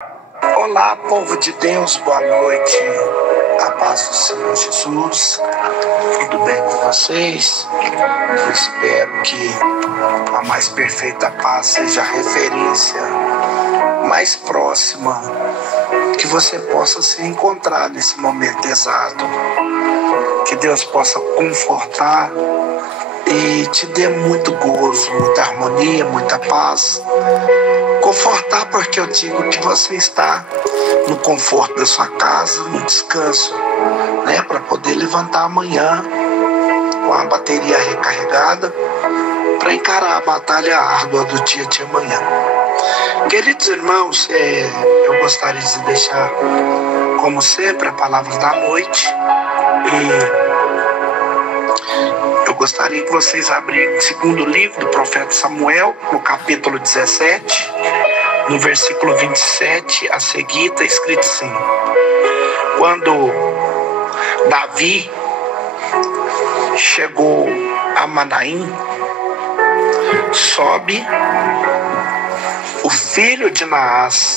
Olá, povo de Deus, boa noite. A paz do Senhor Jesus. Tudo bem com vocês? Eu espero que a mais perfeita paz seja a referência mais próxima que você possa se encontrar nesse momento exato. Que Deus possa confortar e te dê muito gozo, muita harmonia, muita paz. Confortar porque eu digo que você está no conforto da sua casa, no descanso, né? Para poder levantar amanhã com a bateria recarregada para encarar a batalha árdua do dia de amanhã. Queridos irmãos, eu gostaria de deixar, como sempre, a palavra da noite. E eu gostaria que vocês abrissem o segundo livro do profeta Samuel, no capítulo 17, no versículo 27, a seguir está escrito assim: quando Davi chegou a Manaim, sobe o filho de Naás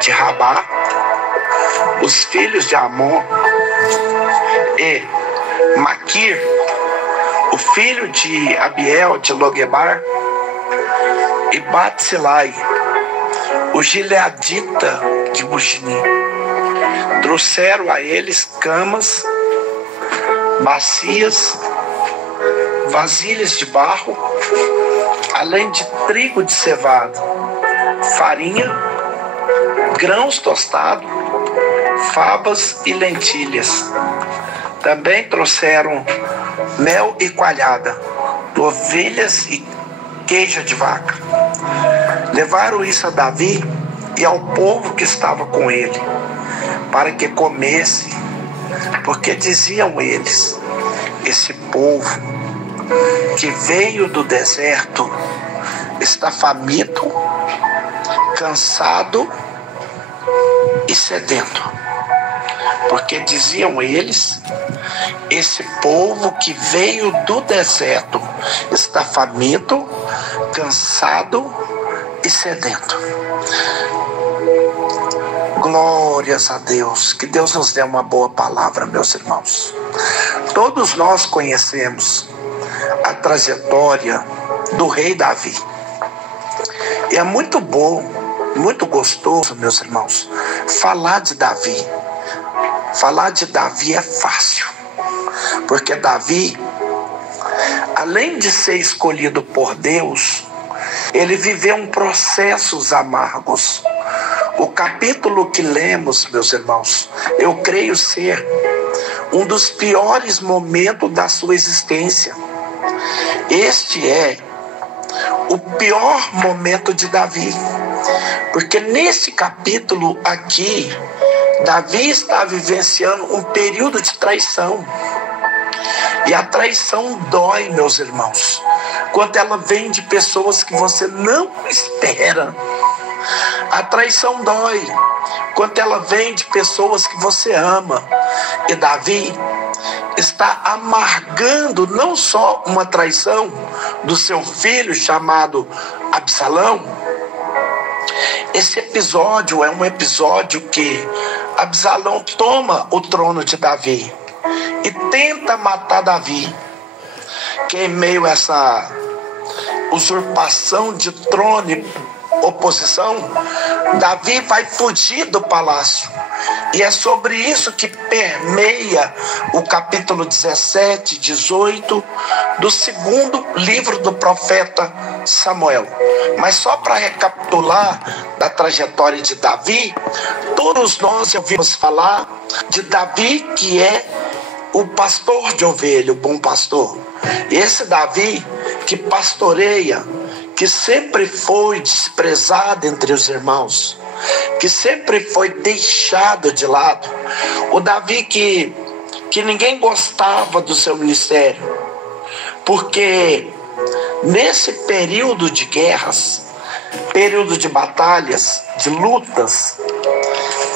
de Rabá, os filhos de Amon e Maquir, o filho de Abiel de Logebar, e Batzilai, o gileadita de Bushini. Trouxeram a eles camas, bacias, vasilhas de barro, além de trigo de cevada, farinha, grãos tostados, favas e lentilhas. Também trouxeram mel e coalhada, ovelhas e queijo de vaca. Levaram isso a Davi e ao povo que estava com ele, para que comesse, porque diziam eles: esse povo que veio do deserto está faminto, cansado e sedento. Porque diziam eles: esse povo que veio do deserto está faminto, cansado e sedento. Glórias a Deus. Que Deus nos dê uma boa palavra, meus irmãos. Todos nós conhecemos a trajetória do rei Davi. E é muito bom, muito gostoso, meus irmãos, falar de Davi. Falar de Davi é fácil, porque Davi, além de ser escolhido por Deus, ele viveu processos amargos. O capítulo que lemos, meus irmãos, eu creio ser um dos piores momentos da sua existência. Este é o pior momento de Davi, porque nesse capítulo aqui, Davi está vivenciando um período de traição. E a traição dói, meus irmãos, quando ela vem de pessoas que você não espera. A traição dói quando ela vem de pessoas que você ama. E Davi está amargando não só uma traição do seu filho chamado Absalão. Esse episódio é um episódio que Absalão toma o trono de Davi e tenta matar Davi, que em meio a essa usurpação de trono e oposição, Davi vai fugir do palácio. E é sobre isso que permeia o capítulo 17, 18 do segundo livro do profeta Samuel. Mas só para recapitular da trajetória de Davi, todos nós ouvimos falar de Davi, que é o pastor de ovelha, o bom pastor. Esse Davi que pastoreia, que sempre foi desprezado entre os irmãos, que sempre foi deixado de lado. O Davi que ninguém gostava do seu ministério, porque nesse período de guerras, período de batalhas, de lutas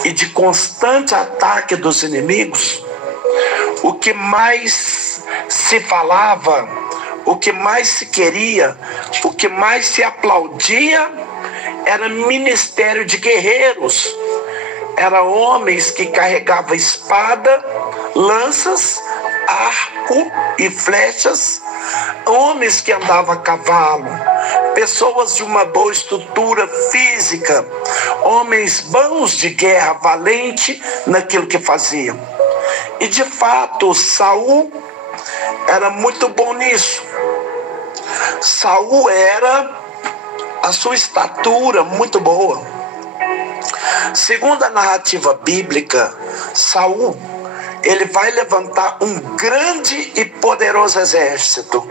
e de constante ataque dos inimigos, o que mais se falava, o que mais se queria, o que mais se aplaudia era ministério de guerreiros. Eram homens que carregavam espada, lanças, arco e flechas, homens que andavam a cavalo, pessoas de uma boa estrutura física, homens bons de guerra, valente naquilo que faziam. E de fato, Saul era muito bom nisso. Saul era a sua estatura muito boa. Segundo a narrativa bíblica, Saul, ele vai levantar um grande e poderoso exército.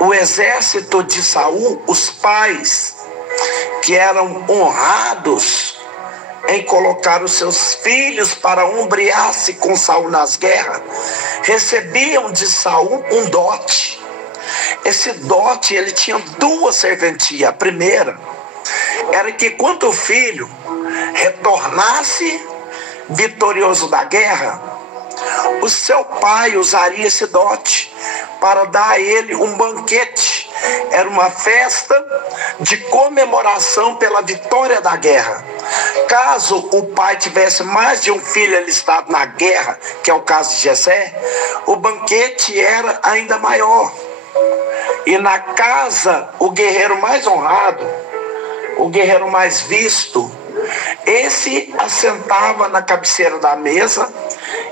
O exército de Saul, os pais, que eram honrados em colocar os seus filhos para ombrear-se com Saul nas guerras, recebiam de Saul um dote. Esse dote, ele tinha duas serventias. A primeira era que quando o filho retornasse vitorioso da guerra, o seu pai usaria esse dote para dar a ele um banquete. Era uma festa de comemoração pela vitória da guerra. Caso o pai tivesse mais de um filho alistado na guerra, que é o caso de Jessé, o banquete era ainda maior. E na casa, o guerreiro mais honrado, o guerreiro mais visto, esse assentava na cabeceira da mesa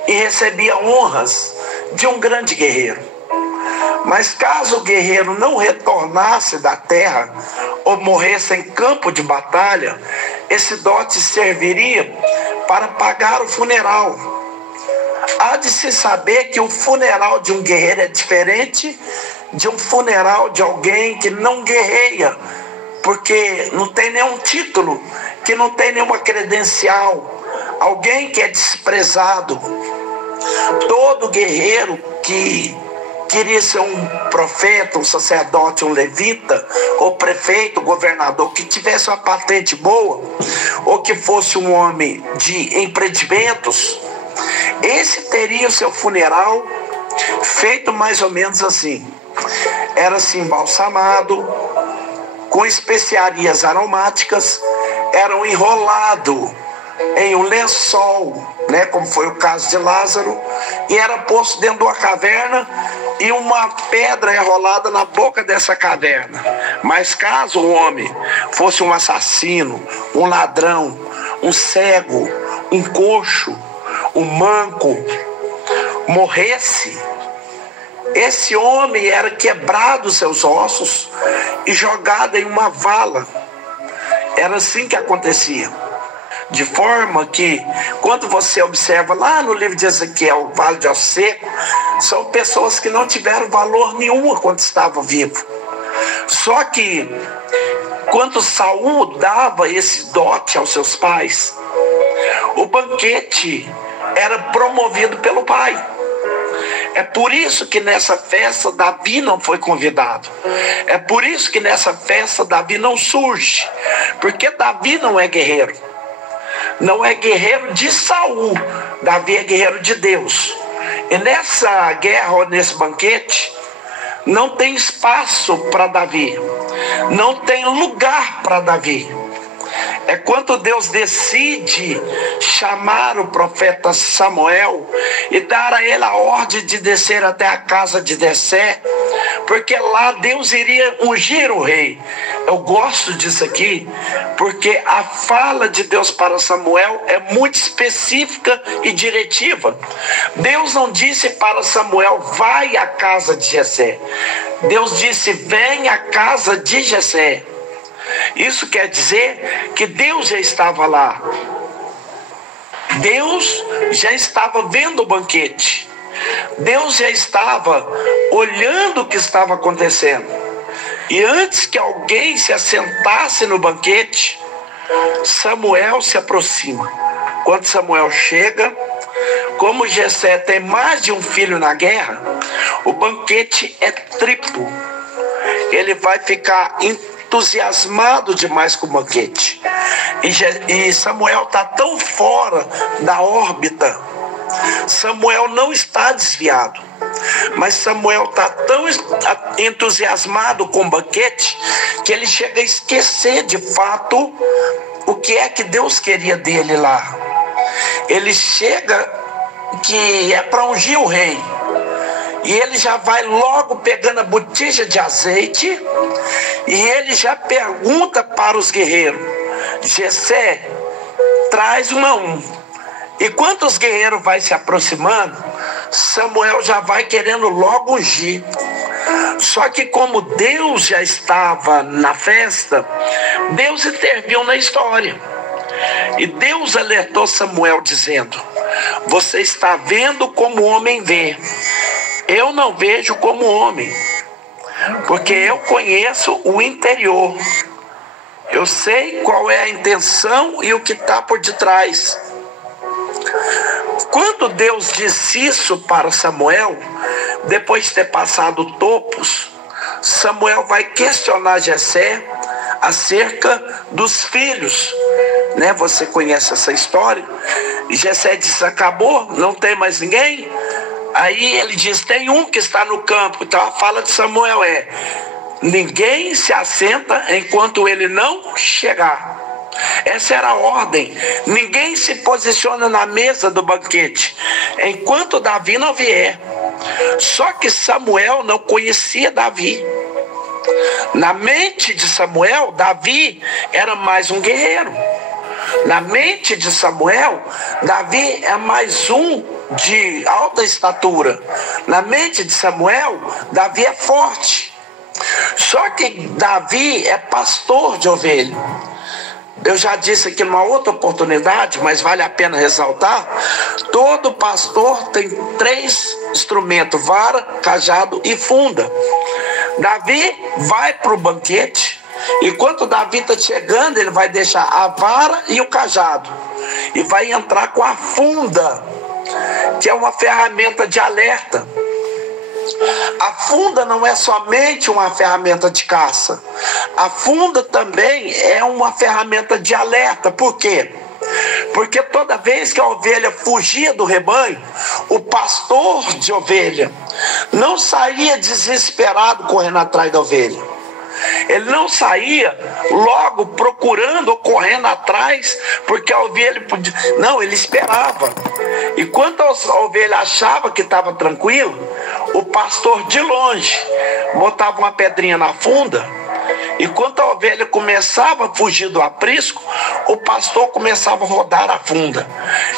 e recebia honras de um grande guerreiro. Mas caso o guerreiro não retornasse da terra ou morresse em campo de batalha, esse dote serviria para pagar o funeral. Há de se saber que o funeral de um guerreiro é diferente de um funeral de alguém que não guerreia, porque não tem nenhum título, que não tem nenhuma credencial, alguém que é desprezado. Todo guerreiro que queria ser um profeta, um sacerdote, um levita, ou prefeito, governador, que tivesse uma patente boa, ou que fosse um homem de empreendimentos, esse teria o seu funeral feito mais ou menos assim. Era assim, embalsamado, com especiarias aromáticas, eram enrolado em um lençol, como foi o caso de Lázaro, e era posto dentro de uma caverna e uma pedra enrolada na boca dessa caverna. Mas caso o homem fosse um assassino, um ladrão, um cego, um coxo, um manco, morresse, esse homem era quebrado os seus ossos e jogado em uma vala. Era assim que acontecia. De forma que, quando você observa lá no livro de Ezequiel, o Vale de Ossos Secos, são pessoas que não tiveram valor nenhum quando estavam vivos. Só que, quando Saul dava esse dote aos seus pais, o banquete era promovido pelo pai. É por isso que nessa festa Davi não foi convidado. É por isso que nessa festa Davi não surge. Porque Davi não é guerreiro. Não é guerreiro de Saul. Davi é guerreiro de Deus. E nessa guerra, ou nesse banquete, não tem espaço para Davi. Não tem lugar para Davi. É quando Deus decide chamar o profeta Samuel e dar a ele a ordem de descer até a casa de Jessé, porque lá Deus iria ungir o rei. Eu gosto disso aqui, porque a fala de Deus para Samuel é muito específica e diretiva. Deus não disse para Samuel, vai à casa de Jessé. Deus disse, vem à casa de Jessé. Isso quer dizer que Deus já estava lá. Deus já estava vendo o banquete. Deus já estava olhando o que estava acontecendo. E antes que alguém se assentasse no banquete, Samuel se aproxima. Quando Samuel chega, como Jessé tem mais de um filho na guerra, o banquete é triplo. Ele vai ficar entusiasmado demais com o banquete. E Samuel está tão fora da órbita. Samuel não está desviado. Mas Samuel está tão entusiasmado com o banquete que ele chega a esquecer de fato o que é que Deus queria dele lá. Ele chega que é para ungir o rei. E ele já vai logo pegando a botija de azeite e ele já pergunta para os guerreiros: Jessé, traz um a um. E quando os guerreiros vai se aproximando, Samuel já vai querendo logo ungir. Só que como Deus já estava na festa, Deus interviu na história. E Deus alertou Samuel dizendo: você está vendo como o homem vê. Eu não vejo como homem, porque eu conheço o interior. Eu sei qual é a intenção e o que está por detrás. Quando Deus disse isso para Samuel, depois de ter passado topos, Samuel vai questionar Jessé acerca dos filhos. Você conhece essa história? E Jessé diz: acabou? Não tem mais ninguém? Aí ele diz: tem um que está no campo. Então a fala de Samuel é: ninguém se assenta enquanto ele não chegar. Essa era a ordem. Ninguém se posiciona na mesa do banquete enquanto Davi não vier. Só que Samuel não conhecia Davi. Na mente de Samuel, Davi era mais um guerreiro. Na mente de Samuel, Davi é mais um de alta estatura. Na mente de Samuel, Davi é forte. Só que Davi é pastor de ovelha. Eu já disse aqui numa outra oportunidade, mas vale a pena ressaltar: todo pastor tem 3 instrumentos: vara, cajado e funda. Davi vai para o banquete. Enquanto Davi está chegando, ele vai deixar a vara e o cajado e vai entrar com a funda, que é uma ferramenta de alerta. A funda não é somente uma ferramenta de caça. A funda também é uma ferramenta de alerta. Por quê? Porque toda vez que a ovelha fugia do rebanho, o pastor de ovelha não saía desesperado correndo atrás da ovelha. Ele não saía logo procurando ou correndo atrás, porque a ovelha podia... Não, ele esperava. E quando a ovelha achava que estava tranquilo, o pastor de longe botava uma pedrinha na funda. E quando a ovelha começava a fugir do aprisco, o pastor começava a rodar a funda.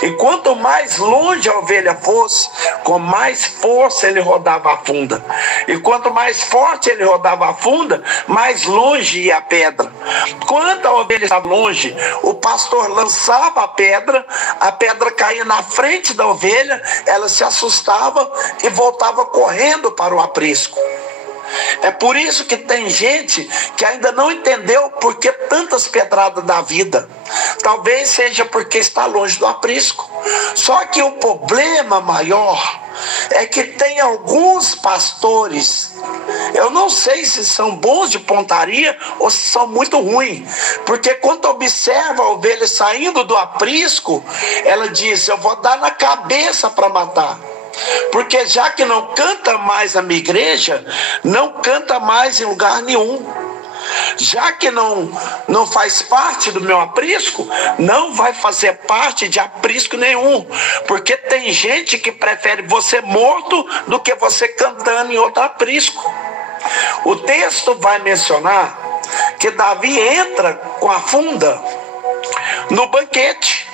E quanto mais longe a ovelha fosse, com mais força ele rodava a funda. E quanto mais forte ele rodava a funda, mais longe ia a pedra. Quando a ovelha estava longe, o pastor lançava a pedra caía na frente da ovelha, ela se assustava e voltava correndo para o aprisco. É por isso que tem gente que ainda não entendeu por que tantas pedradas da vida. Talvez seja porque está longe do aprisco. Só que o problema maior é que tem alguns pastores, eu não sei se são bons de pontaria ou se são muito ruins, porque quando observa a ovelha saindo do aprisco, ela diz: eu vou dar na cabeça para matar. Porque já que não canta mais na minha igreja, não canta mais em lugar nenhum. Já que não faz parte do meu aprisco, não vai fazer parte de aprisco nenhum. Porque tem gente que prefere você morto do que você cantando em outro aprisco. O texto vai mencionar que Davi entra com a funda no banquete.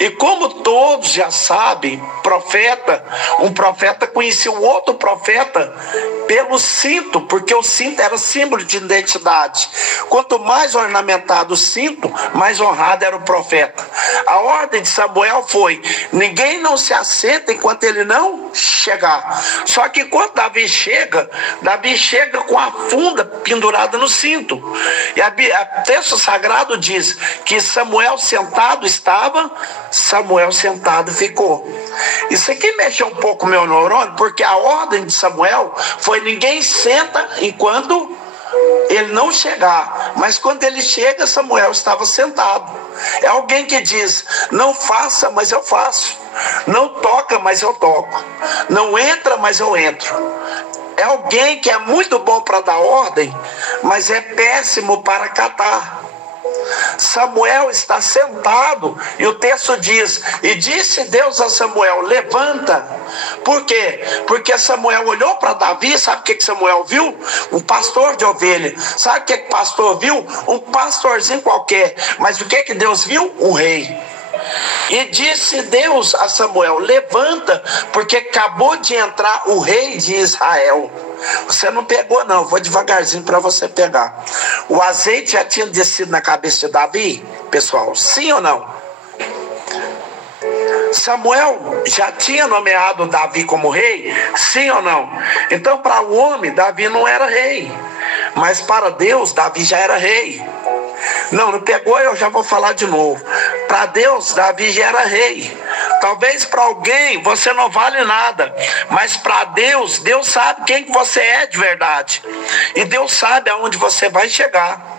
E como todos já sabem, um profeta conhecia o outro profeta pelo cinto, porque o cinto era símbolo de identidade. Quanto mais ornamentado o cinto, mais honrado era o profeta. A ordem de Samuel foi: ninguém não se assenta enquanto ele não chegar. Só que quando Davi chega com a funda pendurada no cinto. E o texto sagrado diz que Samuel sentado estava, Samuel sentado ficou. Isso aqui mexeu um pouco o meu neurônio, porque a ordem de Samuel foi: ninguém senta enquanto ele não chegar. Mas quando ele chega, Samuel estava sentado. É alguém que diz: não faça, mas eu faço. Não toca, mas eu toco. Não entra, mas eu entro. É alguém que é muito bom para dar ordem, mas é péssimo para catar. Samuel está sentado e o texto diz: e disse Deus a Samuel, levanta. Por quê? Porque Samuel olhou para Davi. Sabe o que Samuel viu? Um pastor de ovelha. Sabe o que o pastor viu? Um pastorzinho qualquer. Mas o que Deus viu? Um rei. E disse Deus a Samuel, levanta, porque acabou de entrar o rei de Israel. Você não pegou não, vou devagarzinho para você pegar. O azeite já tinha descido na cabeça de Davi, pessoal, sim ou não? Samuel já tinha nomeado Davi como rei, sim ou não? Então para o homem, Davi não era rei, mas para Deus, Davi já era rei. Não pegou, eu já vou falar de novo. Para Deus, Davi já era rei. Talvez para alguém você não vale nada, mas para Deus, Deus sabe quem que você é de verdade. E Deus sabe aonde você vai chegar.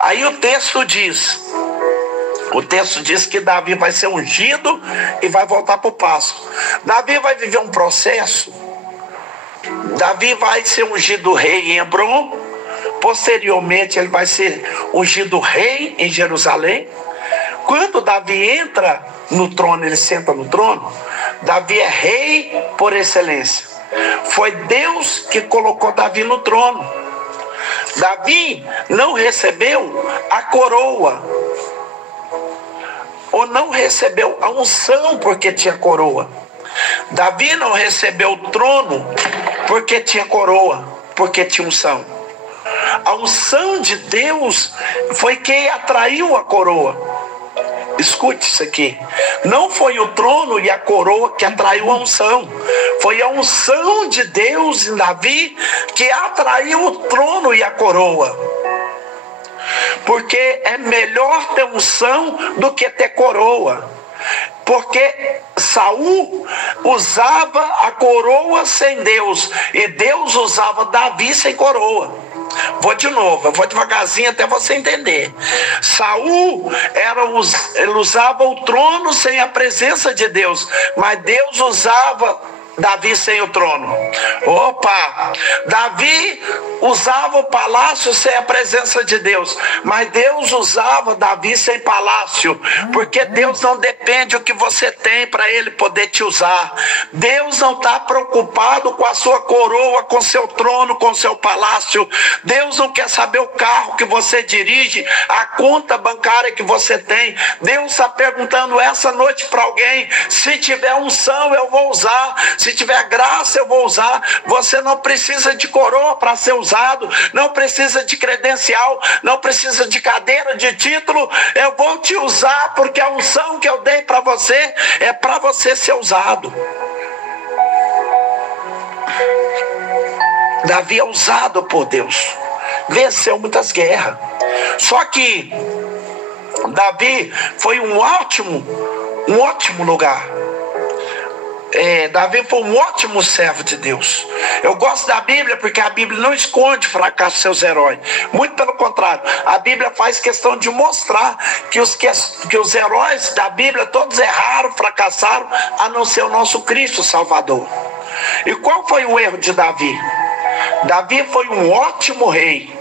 Aí o texto diz que Davi vai ser ungido e vai voltar para o pasto. Davi vai viver um processo. Davi vai ser ungido rei em Hebron. Posteriormente ele vai ser ungido rei em Jerusalém. Quando Davi entra no trono, ele senta no trono, Davi é rei por excelência. Foi Deus que colocou Davi no trono. Davi não recebeu a coroa, ou não recebeu a unção porque tinha coroa. Davi não recebeu o trono porque tinha coroa, porque tinha unção. A unção de Deus foi quem atraiu a coroa. Escute isso aqui. Não foi o trono e a coroa que atraiu a unção. Foi a unção de Deus em Davi que atraiu o trono e a coroa. Porque é melhor ter unção do que ter coroa. Porque Saul usava a coroa sem Deus e Deus usava Davi sem coroa. Vou de novo, eu vou devagarzinho até você entender. Saul ele usava o trono sem a presença de Deus, mas Deus usava Davi sem o trono. Opa! Davi usava o palácio sem a presença de Deus, mas Deus usava Davi sem palácio, porque Deus não depende do que você tem para ele poder te usar. Deus não está preocupado com a sua coroa, com seu trono, com seu palácio. Deus não quer saber o carro que você dirige, a conta bancária que você tem. Deus está perguntando essa noite para alguém: se tiver unção eu vou usar, se tiver graça eu vou usar. Você não precisa de coroa para ser usado, não precisa de credencial, não precisa de cadeira, de título. Eu vou te usar porque a unção que eu dei para você é para você ser usado. Davi é usado por Deus, venceu muitas guerras. Só que Davi foi um ótimo lugar. Davi foi um ótimo servo de Deus. Eu gosto da Bíblia porque a Bíblia não esconde o fracasso dos seus heróis. Muito pelo contrário, a Bíblia faz questão de mostrar que os heróis da Bíblia todos erraram, fracassaram, a não ser o nosso Cristo Salvador. E qual foi o erro de Davi? Davi foi um ótimo rei,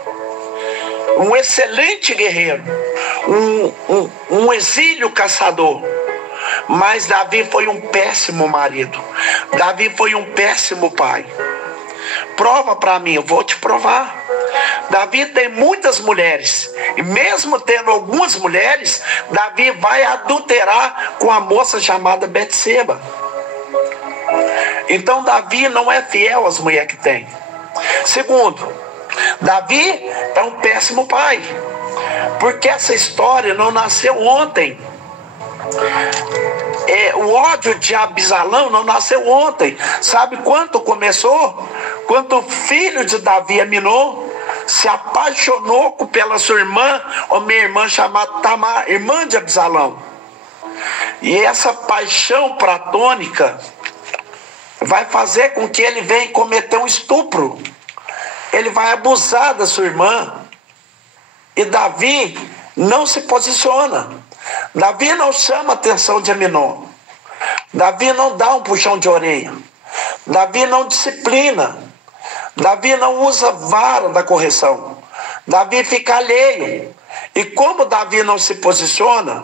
um excelente guerreiro, um exílio caçador. Mas Davi foi um péssimo marido. Davi foi um péssimo pai. Prova para mim, eu vou te provar. Davi tem muitas mulheres, e mesmo tendo algumas mulheres, Davi vai adulterar com a moça chamada Betseba. Então Davi não é fiel às mulheres que tem. Segundo, Davi é um péssimo pai, porque essa história não nasceu ontem. O ódio de Absalão não nasceu ontem. Sabe quando começou? Quando o filho de Davi, Aminon, se apaixonou pela sua irmã, ou minha irmã chamada Tamar, irmã de Absalão. E essa paixão platônica vai fazer com que ele venha cometer um estupro. Ele vai abusar da sua irmã. E Davi não se posiciona. Davi não chama a atenção de Aminon. Davi não dá um puxão de orelha. Davi não disciplina. Davi não usa vara da correção. Davi fica alheio. E como Davi não se posiciona,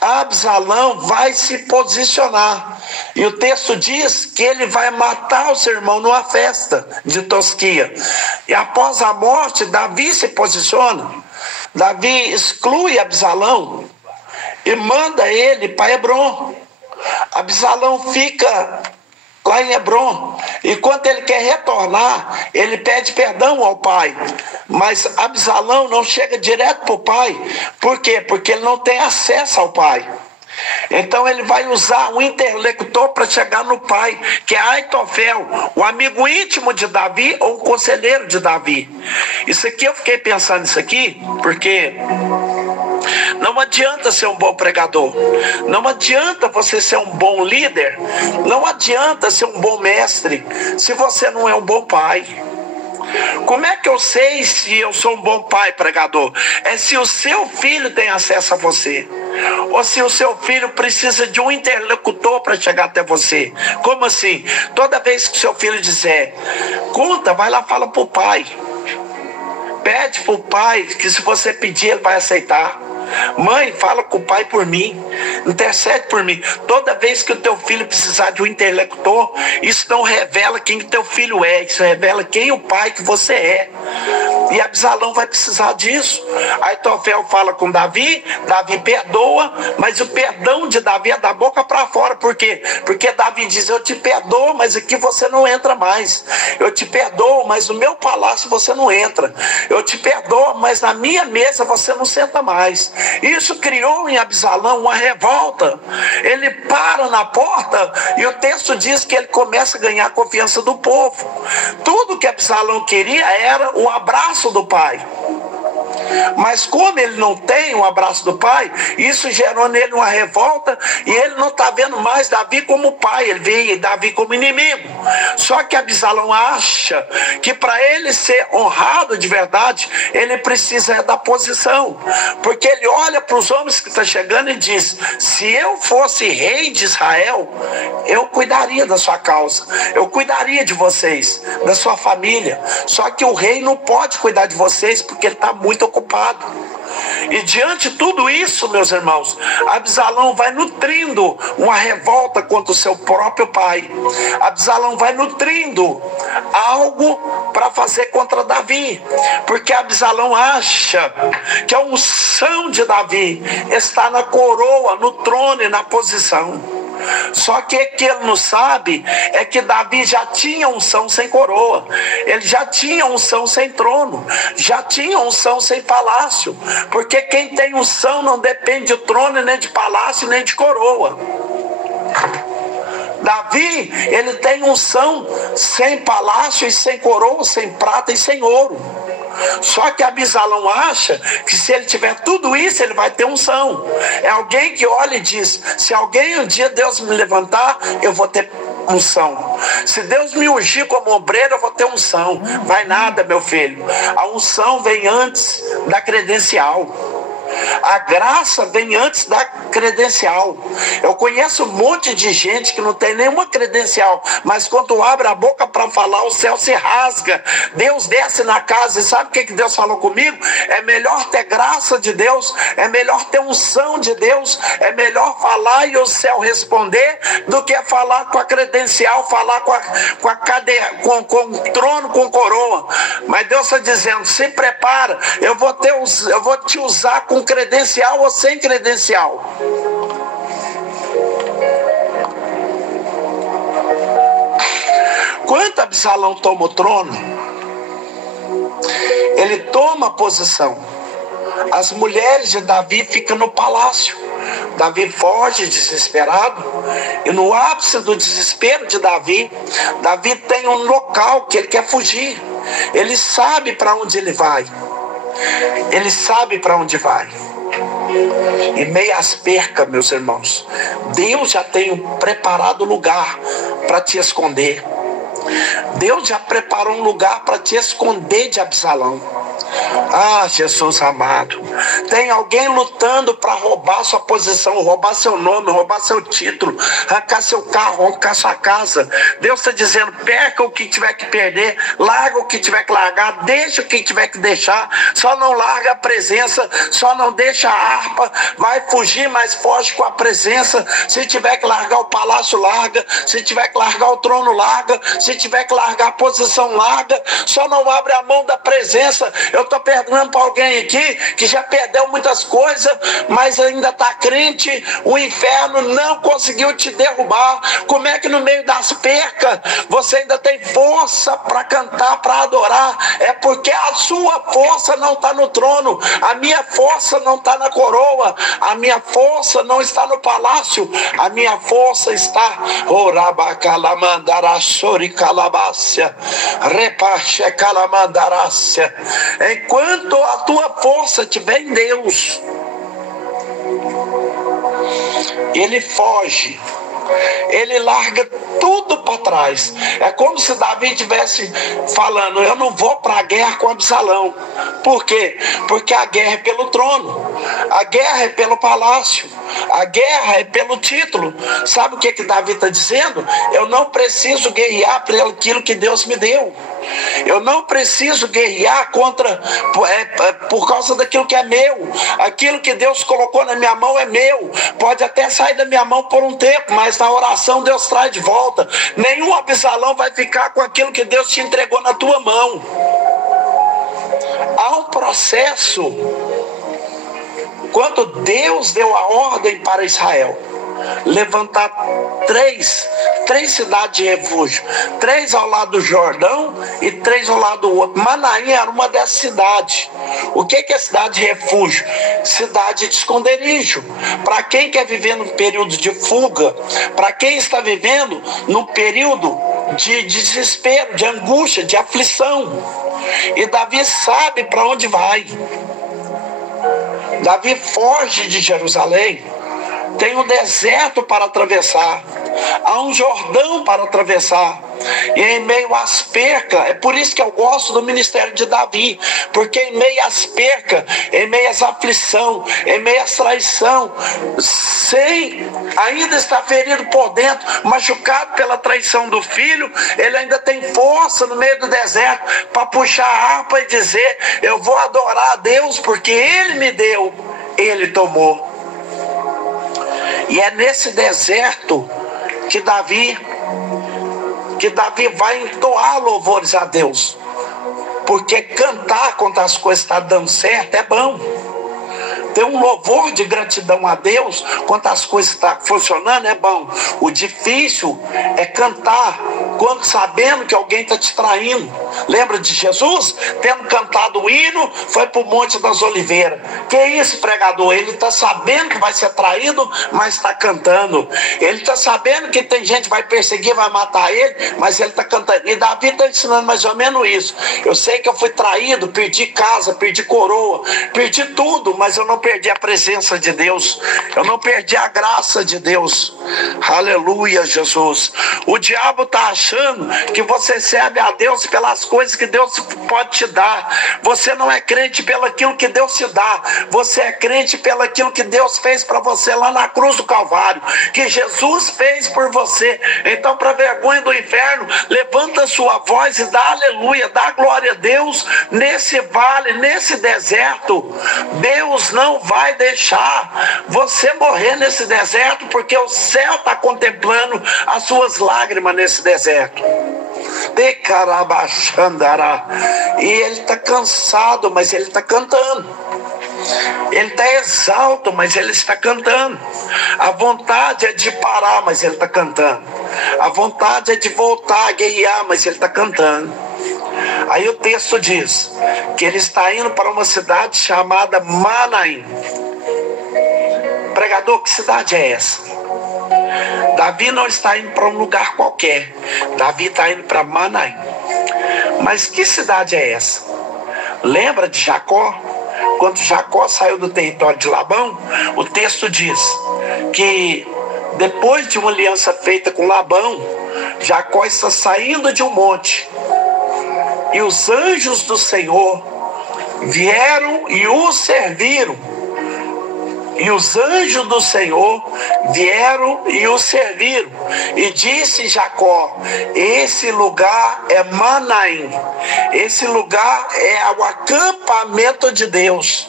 Absalão vai se posicionar. E o texto diz que ele vai matar o seu irmão numa festa de tosquia. E após a morte, Davi se posiciona. Davi exclui Absalão e manda ele para Hebrom. Absalão fica lá em Hebrom. E quando ele quer retornar, ele pede perdão ao pai. Mas Absalão não chega direto para o pai. Por quê? Porque ele não tem acesso ao pai. Então ele vai usar um interlocutor para chegar no pai, que é Aitofel, o amigo íntimo de Davi ou um conselheiro de Davi. Isso aqui, eu fiquei pensando nisso aqui, porque não adianta ser um bom pregador, não adianta você ser um bom líder, não adianta ser um bom mestre, se você não é um bom pai. Como é que eu sei se eu sou um bom pai pregador? É se o seu filho tem acesso a você, ou se o seu filho precisa de um interlocutor para chegar até você. Como assim? Toda vez que o seu filho disser, conta, vai lá, fala para o pai. Pede para o pai, que se você pedir ele vai aceitar. Mãe, fala com o pai por mim, intercede por mim. Toda vez que o teu filho precisar de um interlocutor, isso não revela quem o teu filho é, isso revela quem o pai que você é. E Absalão vai precisar disso. Aitofel fala com Davi, Davi perdoa, mas o perdão de Davi é da boca para fora. Por quê? Porque Davi diz, eu te perdoo, mas aqui você não entra mais. Eu te perdoo, mas no meu palácio você não entra. Eu te perdoo, mas na minha mesa você não senta mais. Isso criou em Absalão uma revolta. Ele para na porta e o texto diz que ele começa a ganhar a confiança do povo. Tudo que Absalão queria era o abraço do pai. Mas como ele não tem o abraço do pai, isso gerou nele uma revolta e ele não está vendo mais Davi como pai, ele vê Davi como inimigo. Só que Absalão acha que para ele ser honrado de verdade, ele precisa da posição. Porque ele olha para os homens que estão chegando e diz, se eu fosse rei de Israel, eu cuidaria da sua causa, eu cuidaria de vocês, da sua família. Só que o rei não pode cuidar de vocês porque ele está muito ocupado. E diante de tudo isso, meus irmãos, Absalão vai nutrindo uma revolta contra o seu próprio pai. Absalão vai nutrindo algo para fazer contra Davi, porque Absalão acha que a unção de Davi está na coroa, no trono e na posição. Só que o que ele não sabe é que Davi já tinha unção sem coroa, ele já tinha unção sem trono, já tinha unção sem palácio, porque quem tem unção não depende de trono, nem de palácio, nem de coroa. Davi, ele tem unção sem palácio e sem coroa, sem prata e sem ouro. Só que Absalão acha que se ele tiver tudo isso, ele vai ter unção. É alguém que olha e diz, se alguém um dia Deus me levantar, eu vou ter unção. Se Deus me ungir como obreiro, eu vou ter unção. Vai nada, meu filho. A unção vem antes da credencial. A graça vem antes da credencial. Eu conheço um monte de gente que não tem nenhuma credencial, mas quando abre a boca para falar, o céu se rasga. Deus desce na casa. E sabe o que Deus falou comigo? É melhor ter graça de Deus, é melhor ter unção de Deus, é melhor falar e o céu responder do que falar com a credencial, falar com a cadeia, com trono, com coroa. Mas Deus está dizendo, se prepara, eu vou te usar com credencial ou sem credencial. Quando Absalão toma o trono, ele toma a posição. As mulheres de Davi ficam no palácio. Davi foge desesperado, e no ápice do desespero de Davi, Davi tem um local que ele quer fugir. Ele sabe para onde ele vai. Ele sabe para onde vai. Em meio às percas, meus irmãos, Deus já tem preparado lugar para te esconder. Deus já preparou um lugar para te esconder de Absalão. Ah, Jesus amado, tem alguém lutando para roubar sua posição, roubar seu nome, roubar seu título, arrancar seu carro, arrancar sua casa. Deus está dizendo: perca o que tiver que perder, larga o que tiver que largar, deixa o que tiver que deixar, só não larga a presença, só não deixa a harpa, vai fugir, mas foge com a presença. Se tiver que largar o palácio, larga. Se tiver que largar o trono, larga. Se tiver que largar a posição, larga. Só não abre a mão da presença. Eu estou perguntando para alguém aqui que já perdeu muitas coisas, mas ainda está crente. O inferno não conseguiu te derrubar. Como é que no meio das percas você ainda tem força para cantar, para adorar? É porque a sua força não está no trono, a minha força não está na coroa, a minha força não está no palácio, a minha força está enquanto a tua força estiver em Deus, ele foge, ele larga tudo para trás. É como se Davi estivesse falando: eu não vou para a guerra com Absalão. Por quê? Porque a guerra é pelo trono, a guerra é pelo palácio, a guerra é pelo título. Sabe o que Davi está dizendo? Eu não preciso guerrear por aquilo que Deus me deu. Eu não preciso guerrear por causa daquilo que é meu. Aquilo que Deus colocou na minha mão é meu. Pode até sair da minha mão por um tempo, mas na oração Deus traz de volta. Nenhum Absalão vai ficar com aquilo que Deus te entregou na tua mão. Há um processo. Quando Deus deu a ordem para Israel levantar três cidades de refúgio, 3 ao lado do Jordão e 3 ao lado do outro. Manaim era uma dessas cidades. O que é cidade de refúgio? Cidade de esconderijo. Para quem quer viver num período de fuga, para quem está vivendo num período de desespero, de angústia, de aflição. E Davi sabe para onde vai. Davi foge de Jerusalém. Tem um deserto para atravessar, há um Jordão para atravessar, e em meio às percas, é por isso que eu gosto do ministério de Davi, porque em meio às percas, em meio às aflição, em meio às traição, sem ainda estar ferido por dentro, machucado pela traição do filho, ele ainda tem força no meio do deserto para puxar a harpa e dizer: eu vou adorar a Deus porque Ele me deu, Ele tomou. E é nesse deserto que Davi vai entoar louvores a Deus. Porque cantar quando as coisas estão dando certo é bom. Ter um louvor de gratidão a Deus quando as coisas estão funcionando é bom. O difícil é cantar quando sabendo que alguém está te traindo. Lembra de Jesus? Tendo cantado o hino, foi para o Monte das Oliveiras. Que isso, pregador? Ele está sabendo que vai ser traído, mas está cantando. Ele está sabendo que tem gente que vai perseguir, vai matar ele, mas ele está cantando. E Davi está ensinando mais ou menos isso. Eu sei que eu fui traído, perdi casa, perdi coroa, perdi tudo, mas eu não perdi a presença de Deus, eu não perdi a graça de Deus. Aleluia, Jesus. O diabo está achando que você serve a Deus pelas coisas que Deus pode te dar. Você não é crente pelo aquilo que Deus te dá, você é crente pelo aquilo que Deus fez para você lá na cruz do Calvário, que Jesus fez por você. Então, para vergonha do inferno, levanta sua voz e dá aleluia, dá glória a Deus nesse vale, nesse deserto. Deus não vai deixar você morrer nesse deserto, porque o céu está contemplando as suas lágrimas nesse deserto. E ele está cansado, mas ele está cantando. Ele está exausto, mas ele está cantando. A vontade é de parar, mas ele está cantando. A vontade é de voltar a guerrear, mas ele está cantando. Aí o texto diz que ele está indo para uma cidade chamada Manaim. Pregador, que cidade é essa? Davi não está indo para um lugar qualquer. Davi está indo para Manaim. Mas que cidade é essa? Lembra de Jacó? Quando Jacó saiu do território de Labão, o texto diz que depois de uma aliança feita com Labão, Jacó está saindo de um monte. E os anjos do Senhor vieram e o serviram. E os anjos do Senhor vieram e o serviram. E disse Jacó: esse lugar é Manaim. Esse lugar é o acampamento de Deus.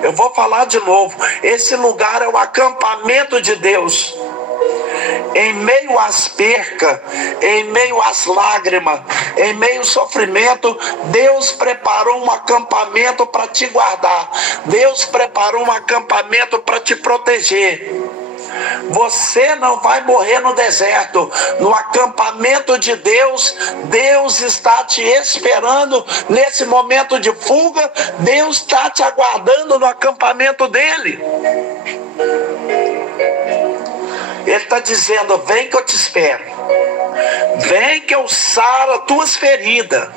Eu vou falar de novo. Esse lugar é o acampamento de Deus. Em meio às percas, em meio às lágrimas, em meio ao sofrimento, Deus preparou um acampamento para te guardar. Deus preparou um acampamento para te proteger. Você não vai morrer no deserto. No acampamento de Deus, Deus está te esperando nesse momento de fuga. Deus está te aguardando no acampamento dele. Ele está dizendo: vem que eu te espero. Vem que eu saro as tuas feridas.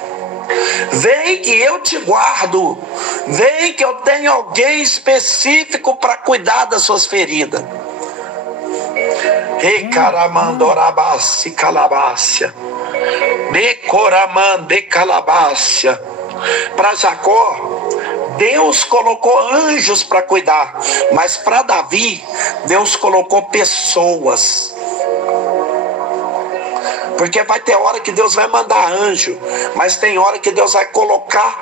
Vem que eu te guardo. Vem que eu tenho alguém específico para cuidar das suas feridas. Recaramandorabasse calabácia. Decoramande calabácia. Para Jacó, Deus colocou anjos para cuidar, mas para Davi, Deus colocou pessoas. Porque vai ter hora que Deus vai mandar anjo, mas tem hora que Deus vai colocar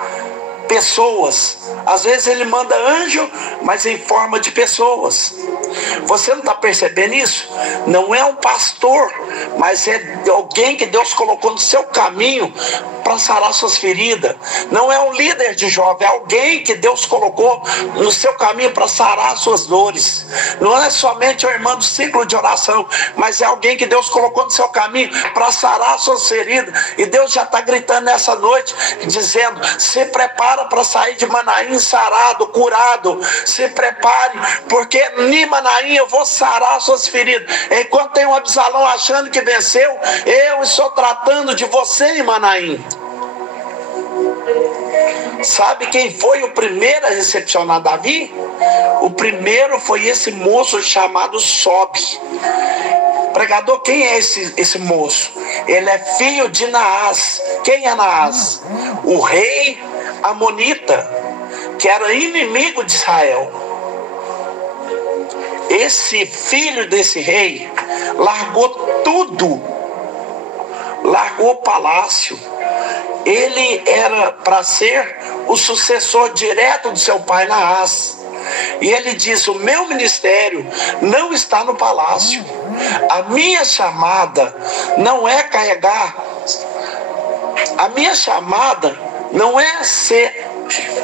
pessoas. Às vezes ele manda anjo, mas em forma de pessoas. Você não está percebendo isso? Não é um pastor, mas é alguém que Deus colocou no seu caminho para sarar suas feridas. Não é um líder de jovem, é alguém que Deus colocou no seu caminho para sarar suas dores. Não é somente uma irmã do ciclo de oração, mas é alguém que Deus colocou no seu caminho para sarar suas feridas. E Deus já está gritando nessa noite, dizendo: se prepara para sair de Manaim sarado, curado. Se prepare, porque em Manaim eu vou sarar suas feridas. Enquanto tem um Absalão achando que venceu, eu estou tratando de você em Manaim. Sabe quem foi o primeiro a recepcionar Davi? O primeiro foi esse moço chamado Sobe. Pregador, quem é esse moço? Ele é filho de Naás. Quem é Naás? O rei amonita, que era inimigo de Israel. Esse filho desse rei largou tudo, largou o palácio. Ele era para ser o sucessor direto do seu pai Naás. E ele disse: o meu ministério não está no palácio. A minha chamada não é carregar. A minha chamada não é ser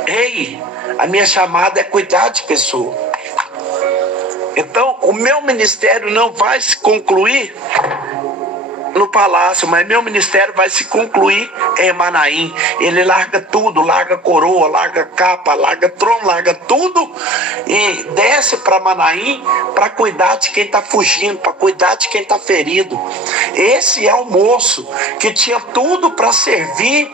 rei. A minha chamada é cuidar de pessoas. Então, o meu ministério não vai se concluir no palácio, mas meu ministério vai se concluir em Manaim. Ele larga tudo, larga coroa, larga capa, larga trono, larga tudo e desce para Manaim para cuidar de quem está fugindo, para cuidar de quem está ferido. Esse é o moço que tinha tudo para servir,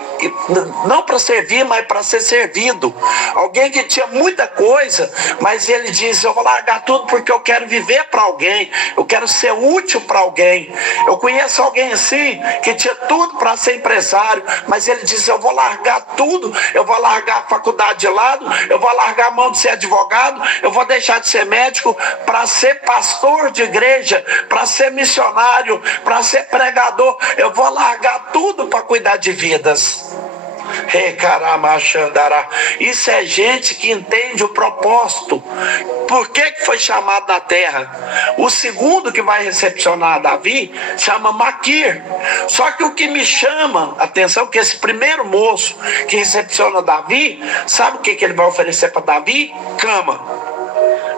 não para servir, mas para ser servido. Alguém que tinha muita coisa, mas ele diz: eu vou largar tudo porque eu quero viver para alguém, eu quero ser útil para alguém. Eu conheço alguém assim, que tinha tudo para ser empresário, mas ele disse: eu vou largar tudo, eu vou largar a faculdade de lado, eu vou largar a mão de ser advogado, eu vou deixar de ser médico para ser pastor de igreja, para ser missionário, para ser pregador. Eu vou largar tudo para cuidar de vidas. Isso é gente que entende o propósito. Por que foi chamado na terra? O segundo que vai recepcionar Davi chama Maquir. Só que o que me chama a atenção é que esse primeiro moço que recepciona Davi, sabe o que ele vai oferecer para Davi? Cama.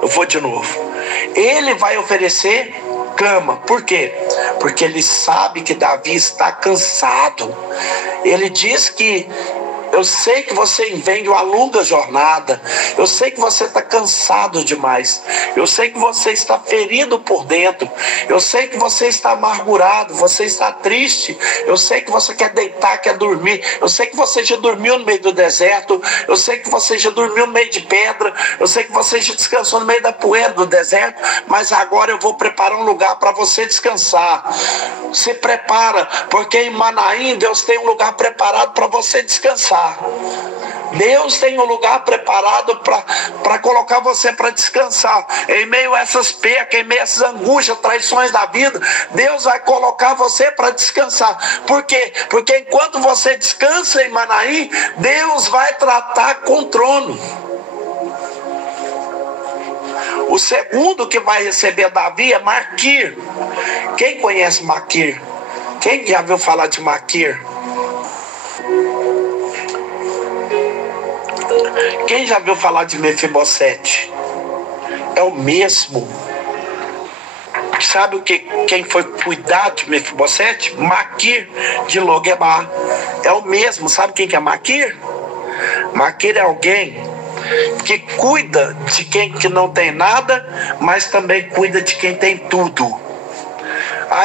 Eu vou de novo. Ele vai oferecer cama. Por quê? Porque ele sabe que Davi está cansado. Ele diz que: eu sei que você vem de uma longa jornada. Eu sei que você está cansado demais. Eu sei que você está ferido por dentro. Eu sei que você está amargurado. Você está triste. Eu sei que você quer deitar, quer dormir. Eu sei que você já dormiu no meio do deserto. Eu sei que você já dormiu no meio de pedra. Eu sei que você já descansou no meio da poeira do deserto. Mas agora eu vou preparar um lugar para você descansar. Se prepara, porque em Manaim Deus tem um lugar preparado para você descansar. Deus tem um lugar preparado para colocar você para descansar. Em meio a essas percas, em meio a essas angústias, traições da vida, Deus vai colocar você para descansar. Por quê? Porque enquanto você descansa em Manaim, Deus vai tratar com o trono. O segundo que vai receber Davi é Maquir. Quem conhece Maquir? Quem já viu falar de Maquir? Quem já viu falar de Mefibosete? É o mesmo. Sabe quem foi cuidar de Mefibosete? Maquir de Lodebar. É o mesmo. Sabe quem que é Maquir? Maquir é alguém que cuida de quem que não tem nada, mas também cuida de quem tem tudo.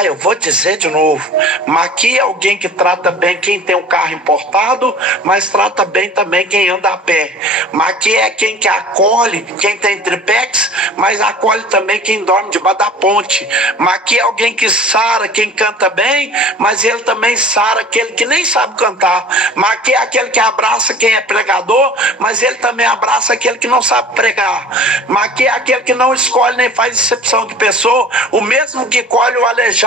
Eu vou dizer de novo. Maqui é alguém que trata bem quem tem um carro importado, mas trata bem também quem anda a pé. Maqui é quem que acolhe quem tem triplex, mas acolhe também quem dorme debaixo da ponte. Maqui é alguém que sara quem canta bem, mas ele também sara aquele que nem sabe cantar. Maqui é aquele que abraça quem é pregador, mas ele também abraça aquele que não sabe pregar. Maqui é aquele que não escolhe nem faz exceção de pessoa. O mesmo que colhe o aleijado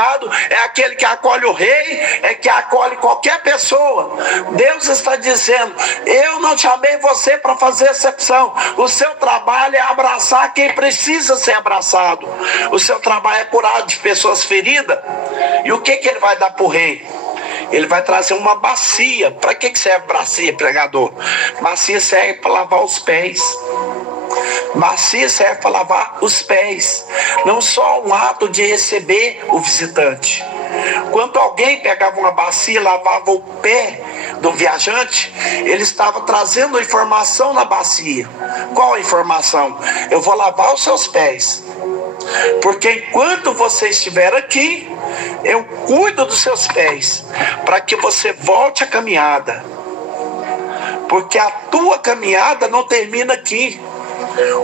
é aquele que acolhe o rei, é que acolhe qualquer pessoa. Deus está dizendo: eu não chamei você para fazer exceção. O seu trabalho é abraçar quem precisa ser abraçado. O seu trabalho é curar de pessoas feridas. E o que ele vai dar para o rei? Ele vai trazer uma bacia. Para que serve bacia, pregador? Bacia serve para lavar os pés. Bacia serve para lavar os pés. Não só um ato de receber o visitante. Quando alguém pegava uma bacia e lavava o pé do viajante, ele estava trazendo informação na bacia. Qual a informação? Eu vou lavar os seus pés, porque enquanto você estiver aqui, eu cuido dos seus pés, para que você volte a caminhada, porque a tua caminhada não termina aqui.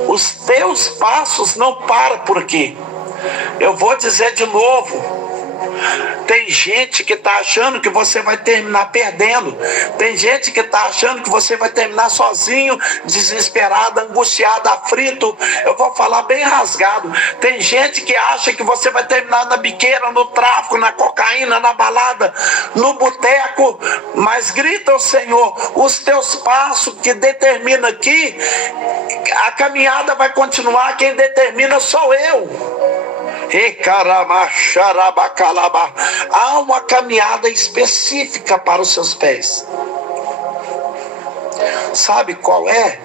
Os teus passos não param por aqui. Eu vou dizer de novo. Tem gente que está achando que você vai terminar perdendo. Tem gente que está achando que você vai terminar sozinho, desesperado, angustiado, aflito. Eu vou falar bem rasgado. Tem gente que acha que você vai terminar na biqueira, no tráfico, na cocaína, na balada, no boteco. Mas grita ao Senhor: os teus passos que determina aqui, a caminhada vai continuar. Quem determina sou eu. Há uma caminhada específica para os seus pés. Sabe qual é?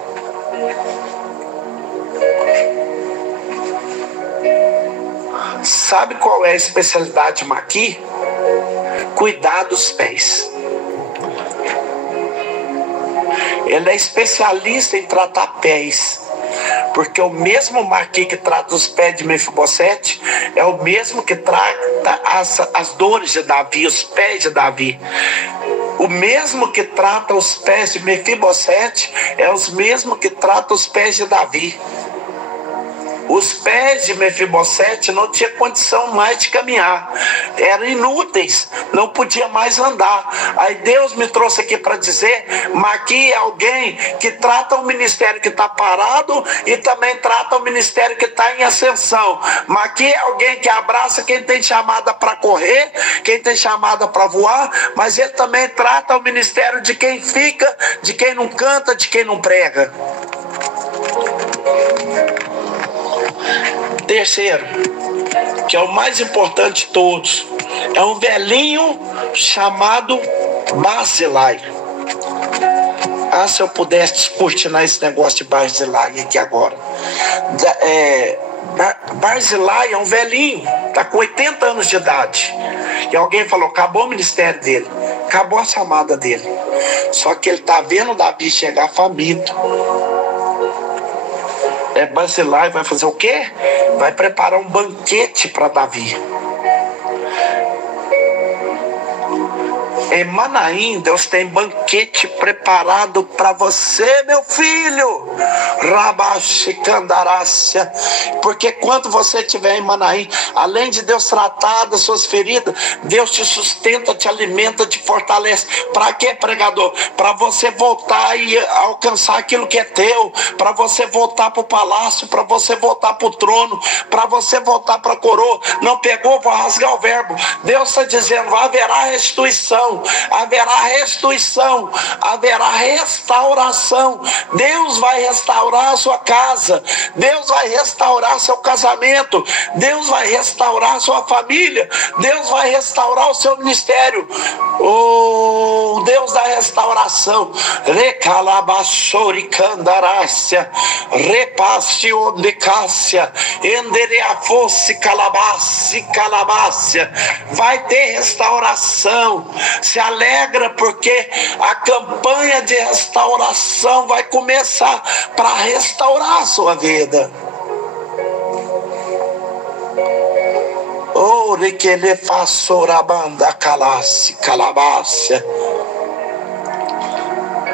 Sabe qual é a especialidade de Maqui? Cuidar dos pés. Ele é especialista em tratar pés. Porque o mesmo Maqui que trata os pés de Mefibosete é o mesmo que trata as dores de Davi, os pés de Davi. O mesmo que trata os pés de Mefibosete é os mesmos que trata os pés de Davi. Os pés de Mefibosete não tinha condição mais de caminhar, eram inúteis, não podia mais andar. Aí Deus me trouxe aqui para dizer: Maqui é alguém que trata o ministério que está parado e também trata o ministério que está em ascensão. Maqui é alguém que abraça quem tem chamada para correr, quem tem chamada para voar, mas ele também trata o ministério de quem fica, de quem não canta, de quem não prega. Terceiro, que é o mais importante de todos, é um velhinho chamado Barzilai. Se eu pudesse descortinar esse negócio de Barzilai aqui agora. Barzilai é um velhinho, está com 80 anos de idade. E alguém falou: acabou o ministério dele, acabou a chamada dele. Só que ele está vendo Davi chegar faminto. Barzilai vai fazer o quê? Vai preparar um banquete para Davi. Em Manaim, Deus tem banquete preparado para você, meu filho. Rabaxicandarácia. Porque quando você estiver em Manaim, além de Deus tratar das suas feridas, Deus te sustenta, te alimenta, te fortalece. Para quê, pregador? Para você voltar e alcançar aquilo que é teu, para você voltar para o palácio, para você voltar para o trono, para você voltar para a coroa. Não pegou? Vou rasgar o verbo. Deus está dizendo: haverá restituição, haverá restituição, haverá restauração. Deus vai restaurar a sua casa, Deus vai restaurar seu casamento, Deus vai restaurar sua família, Deus vai restaurar o seu ministério. Oh, Deus da restauração. Recalabassoricandarácia, repassionecácia, endereafosse calabácia. Vai ter restauração. Se alegra, porque a campanha de restauração vai começar para restaurar a sua vida. Ore que ele faço rabanda calabácia.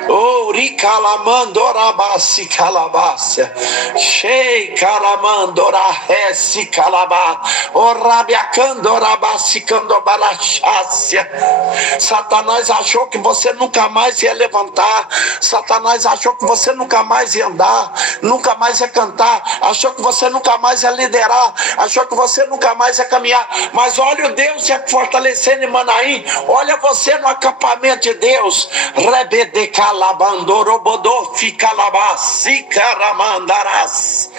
Ori calamandorabasi calabácia. Shei calamandorahesi calabá. Orabiacandorabasi candobarachácia. Satanás achou que você nunca mais ia levantar. Satanás achou que você nunca mais ia andar, nunca mais ia cantar, achou que você nunca mais ia liderar, achou que você nunca mais ia caminhar. Mas olha o Deus te fortalecendo em Manaim. Olha você no acampamento de Deus. Rebede calabandorobodô ficalabasi caramandarás.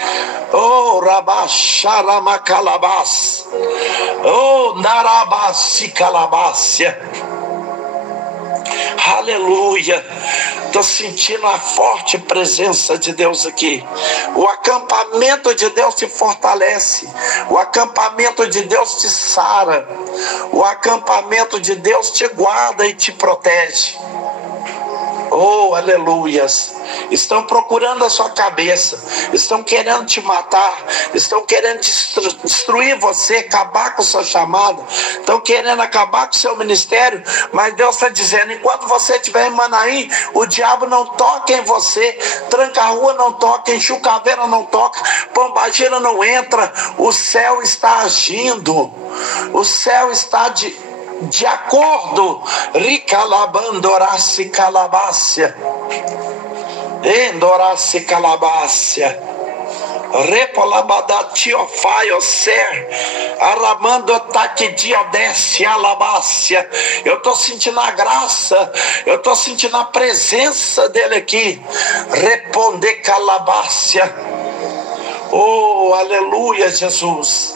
Oh, rabacharamakalabás. Oh, narabasi calabácia. Aleluia. Estou sentindo a forte presença de Deus aqui. O acampamento de Deus te fortalece. O acampamento de Deus te sara. O acampamento de Deus te guarda e te protege. Oh, aleluias. Estão procurando a sua cabeça, estão querendo te matar, estão querendo destruir você, acabar com sua chamada, estão querendo acabar com seu ministério. Mas Deus está dizendo: enquanto você estiver em Manaim, o diabo não toca em você, Tranca-Rua não toca, Enxucaveira não toca, Pombagira não entra. O céu está agindo, o céu está de acordo. Ricalabandorassi calabácia, endorassi calabácia, repolabadatiofaio ser, aramando taquidiodesse alabácia. Eu estou sentindo a graça, eu estou sentindo a presença dele aqui. Responde calabácia. Oh, aleluia, Jesus.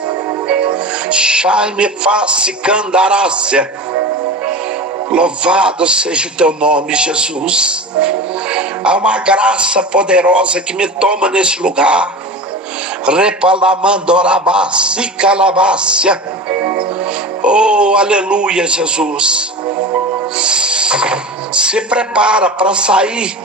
Shai-me face candarácia. Louvado seja o teu nome, Jesus. Há uma graça poderosa que me toma nesse lugar. Repalamandorabasi calabácia. Oh, aleluia, Jesus. Se prepara para sair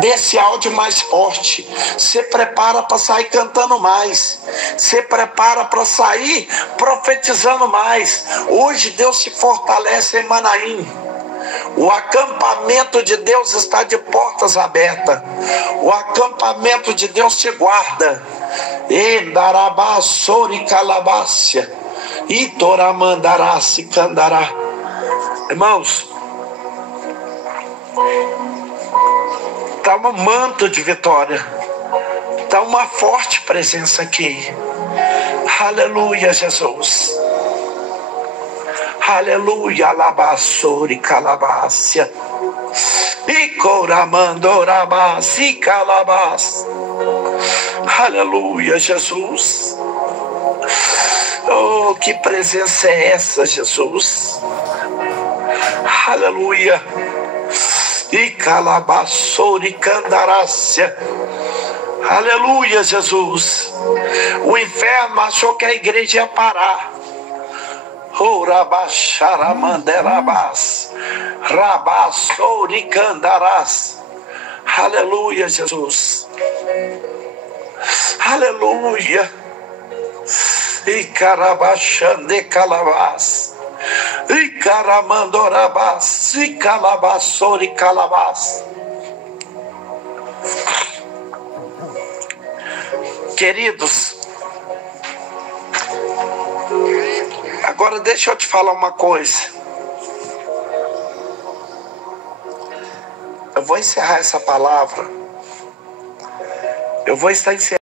desse áudio mais forte. Se prepara para sair cantando mais. Se prepara para sair profetizando mais. Hoje Deus te fortalece em Manaim. O acampamento de Deus está de portas abertas. O acampamento de Deus te guarda. Endarabassori calabácia. Itoramandarassi candará. Irmãos, está um manto de vitória, está uma forte presença aqui. Aleluia, Jesus. Aleluia, alabassori calabácia. Icoramandorabasi calabás. Aleluia, Jesus. Oh, que presença é essa, Jesus? Aleluia. E calabassori candarácia. Aleluia, Jesus. O inferno achou que a igreja ia parar. Oh, rabacharamanderabás, rabassori candarás. Aleluia, Jesus. Aleluia. E carabachande calabás. E caramandorabás. Se calabassori calabás. Queridos, agora deixa eu te falar uma coisa. Eu vou encerrar essa palavra. Eu vou estar encerrando.